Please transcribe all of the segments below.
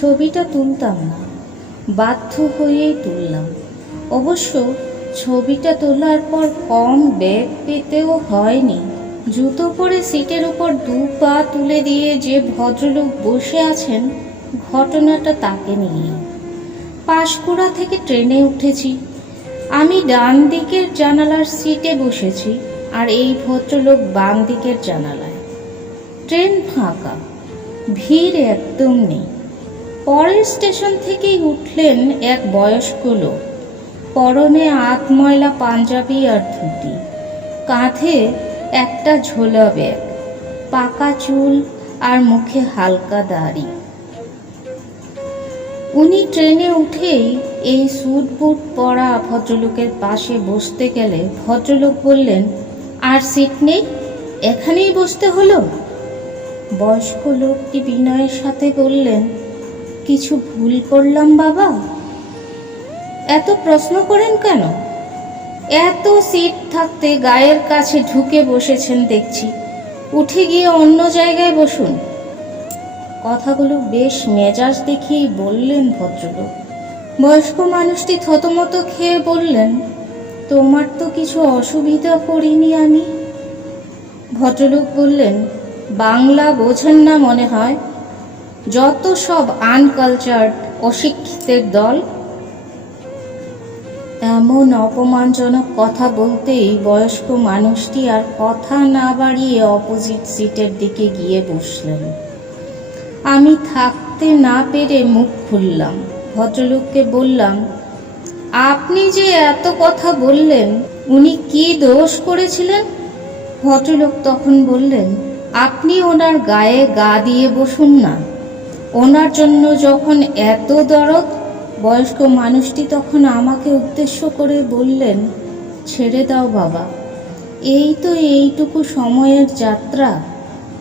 ছবিটা তুলতাম না, বাধ্য হয়েই তুললাম। অবশ্য ছবিটা তোলার পর কম বেগ পেতেও হয়নি। জুতো পরে সিটের উপর 2 পা তুলে দিয়ে যে ভদ্রলোক বসে আছেন, ঘটনাটা তাকে নিয়ে। পাঁশকুড়া থেকে ট্রেনে উঠেছি। আমি ডান দিকের জানালার সিটে বসেছি আর এই ভদ্রলোক বাম দিকের জানালায়। ট্রেন ফাঁকা, ভিড় একদম নেই। পরের স্টেশন থেকেই উঠলেন এক বয়স্ক লোক, পরনে আধময়লা পাঞ্জাবি আর ধুতি, কাঁধে একটা ঝোলা ব্যাগ, পাকা চুল আর মুখে হালকা দাড়ি। উনি ট্রেনে উঠেই এই স্যুট বুট পরা ভদ্রলোকের পাশে বসতে গেলে ভদ্রলোক বললেন, আর সিট নেই, এখানেই বসতে হলো। বয়স্ক লোকটি বিনয়ের সাথে বললেন, কিছু ভুল করলাম বাবা? এত প্রশ্ন করেন কেন? এত সিট থাকতে গায়ের কাছে ঢুকে বসেছেন দেখছি, উঠে গিয়ে অন্য জায়গায় বসুন। কথাগুলো বেশ মেজাজ দেখিয়েই বললেন ভদ্রলোক। বয়স্ক মানুষটি থতমত খেয়ে বললেন, তোমার তো কিছু অসুবিধা করিনি আমি। ভদ্রলোক বললেন, বাংলা বোঝেন না মনে হয়, যত সব আনকালচার্ড অশিক্ষিতের দল। এমন অপমানজনক কথা বলতেই বয়স্ক মানুষটি আর কথা না বাড়িয়ে অপোজিট সিটের দিকে গিয়ে বসলেন। আমি থাকতে না পেরে মুখ খুললাম। ভদ্রলোককে বললাম, আপনি যে এত কথা বললেন, উনি কি দোষ করেছিলেন? ভদ্রলোক তখন বললেন, আপনি ওনার গায়ে গা দিয়ে বসুন না, ওনার জন্য যখন এত দরদ। বয়স্ক মানুষটি তখন আমাকে উদ্দেশ্য করে বললেন, ছেড়ে দাও বাবা, এই তো এইটুকু সময়ের যাত্রা,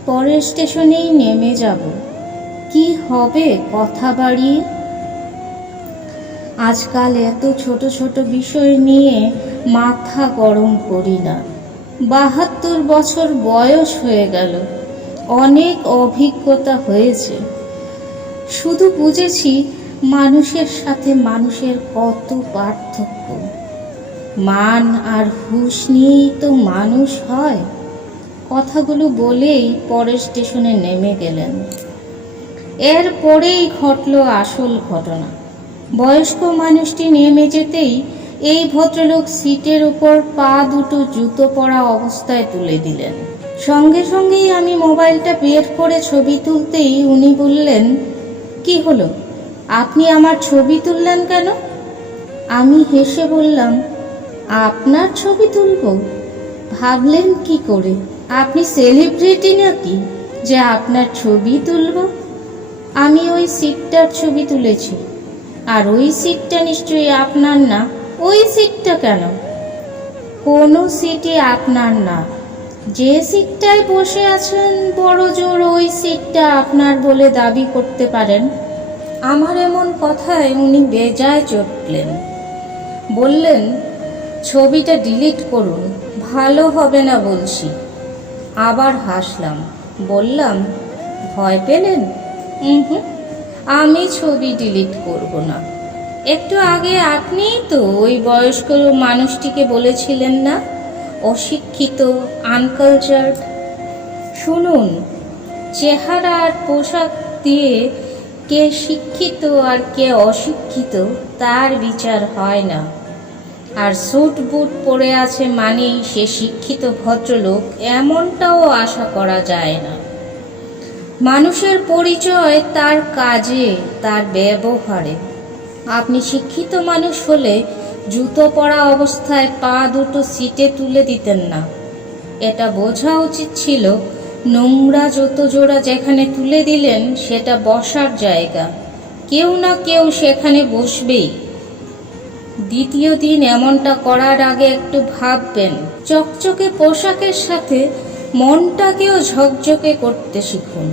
পরের স্টেশনেই নেমে যাব, কি হবে কথা বাড়িয়ে। আজকাল এত ছোট ছোট বিষয় নিয়ে মাথা গরম করি না। 72 বছর বয়স হয়ে গেল, অনেক অভিজ্ঞতা হয়েছে। শুধু বুঝেছি মানুষের সাথে মানুষের কত পার্থক্য। মান আর হুঁশ নিয়েই তো মানুষ হয়। কথাগুলো বলেই পরের স্টেশনে নেমে গেলেন। এরপরেই ঘটল আসল ঘটনা। বয়স্ক মানুষটি নেমে যেতেই এই ভদ্রলোক সিটের উপর পা দুটো জুতো পরা অবস্থায় তুলে দিলেন। সঙ্গে সঙ্গেই আমি মোবাইলটা বের করে ছবি তুলতেই উনি বললেন, কি হলো, আপনি আমার ছবি তুললেন কেন? আমি হেসে বললাম, আপনার ছবি তুলব? ভাবলেন কি করে, আপনি সেলিব্রিটি নাকি যে আপনার ছবি তুলব? আমি ওই সিটটার ছবি তুলেছি। আর ওই সিটটা নিশ্চয়ই আপনার না। ওই সিটটা কেন? কোনো সিটই আপনার না। যে সিটটায় বসে আছেন বড় জোর ওই সিটটা আপনার বলে দাবি করতে পারেন। আমার এমন কথায় উনি বেজায় চটলেন। বললেন, ছবিটা ডিলিট করুন, ভালো হবে না বলছি। আবার হাসলাম, বললাম, ভয় পেলেন? আমি ছবি ডিলিট করব না। একটু আগে আপনিই তো ওই বয়স্ক মানুষটিকে বলেছিলেন না, অশিক্ষিত, আনকালচার্ড। শুনুন, চেহারা আর পোশাক দিয়ে কে শিক্ষিত আর কে অশিক্ষিত তার বিচার হয় না। আর স্যুট বুট পরে আছে মানেই সে শিক্ষিত ভদ্রলোক, এমনটাও আশা করা যায় না। মানুষের পরিচয় তার কাজে, তার ব্যবহারে। আপনি শিক্ষিত মানুষ হলে জুতো পরা অবস্থায় পা দুটো সিটে তুলে দিতেন না। এটা বোঝা উচিত ছিল, নোংরা জুতো জোড়া যেখানে তুলে দিলেন সেটা বসার জায়গা, কেউ না কেউ সেখানে বসবেই। দ্বিতীয় দিন এমনটা করার আগে একটু ভাববেন। চকচকে পোশাকের সাথে মনটাকেও ঝকঝকে করতে শিখুন।